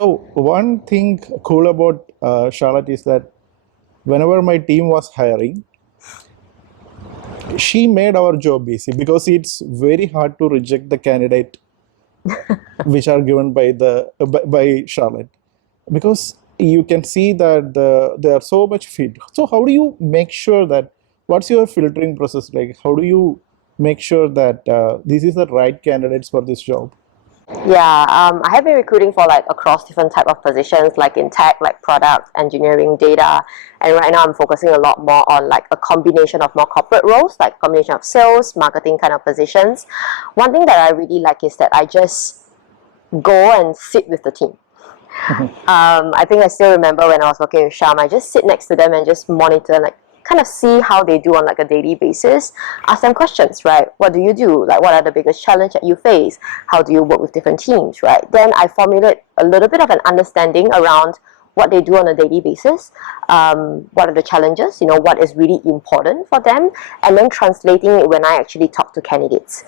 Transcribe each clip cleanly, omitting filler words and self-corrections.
So one thing cool about Charlotte is that whenever my team was hiring, she made our job easy because it's very hard to reject the candidate which are given by by Charlotte, because you can see that there are so much fit. So how do you make sure that, what's your filtering process like? How do you make sure that this is the right candidates for this job? Yeah, I have been recruiting for like across different type of positions, like in tech, like product, engineering, data, and right now I'm focusing a lot more on like a combination of more corporate roles, like combination of sales, marketing kind of positions. One thing that I really like is that I just go and sit with the team. I think I still remember when I was working with Sham, I just sit next to them and just monitor, like kind of see how they do on like a daily basis, ask them questions, right? What do you do? Like, what are the biggest challenge that you face? How do you work with different teams, right? Then I formulate a little bit of an understanding around what they do on a daily basis, what are the challenges, what is really important for them, and then translating it when I actually talk to candidates,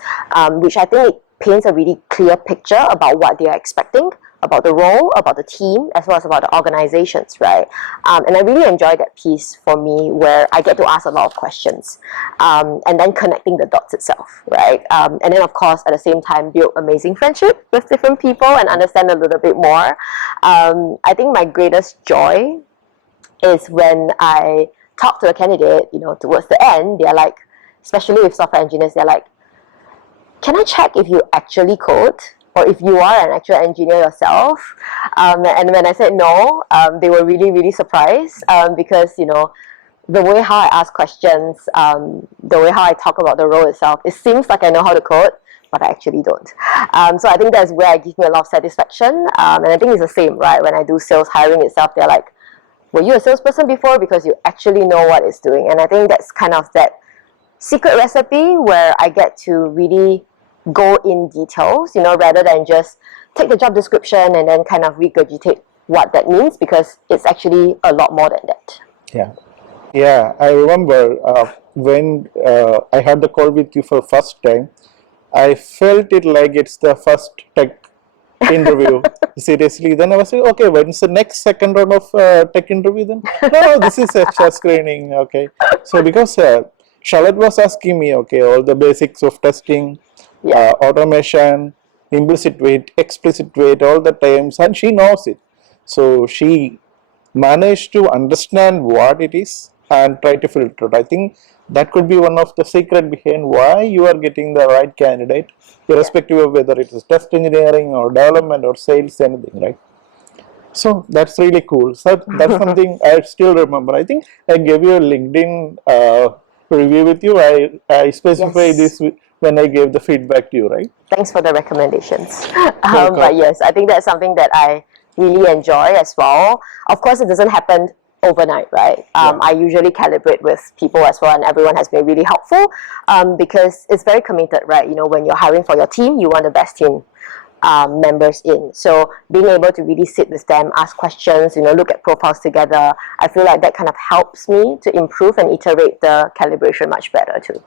which I think it paints a really clear picture about what they are expecting, about the role, about the team, as well as about the organizations, right? And I really enjoy that piece for me where I get to ask a lot of questions, and then connecting the dots itself, right? And then, of course, at the same time, build amazing friendship with different people and understand a little bit more. I think my greatest joy is when I talk to a candidate, towards the end, they're like, especially with software engineers, they're like, can I check if you actually code, or if you are an actual engineer yourself? And when I said no, they were really, really surprised, because, the way how I ask questions, the way how I talk about the role itself, it seems like I know how to code, but I actually don't. So I think that's where it gives me a lot of satisfaction. And I think it's the same, right? When I do sales hiring itself, they're like, were you a salesperson before? Because you actually know what it's doing. And I think that's kind of that secret recipe where I get to really go in details, rather than just take the job description and then kind of regurgitate what that means, because it's actually a lot more than that. Yeah. Yeah, I remember when I had the call with you for first time, I felt it like it's the first tech interview. Seriously, then I was like, okay, when's the next second round of tech interview then? No, this is HR screening. Okay, so because Charlotte was asking me, okay, all the basics of testing, Yeah. automation, implicit weight, explicit weight, all the terms, and she knows it. So she manage to understand what it is and try to filter it. I think that could be one of the secret behind why you are getting the right candidate, irrespective of whether it is test engineering or development or sales, anything, right? So that's really cool. So that's something I still remember. I think I gave you a LinkedIn review with you. I specify Yes. this when I gave the feedback to you, right? Thanks for the recommendations. But Welcome. yes, I think that's something that I really enjoy as well. Of course, it doesn't happen overnight, right? Yeah. I usually calibrate with people as well, and everyone has been really helpful, because it's very committed, right? When you're hiring for your team, you want the best team members in. So being able to really sit with them, ask questions, look at profiles together, I feel like that kind of helps me to improve and iterate the calibration much better too.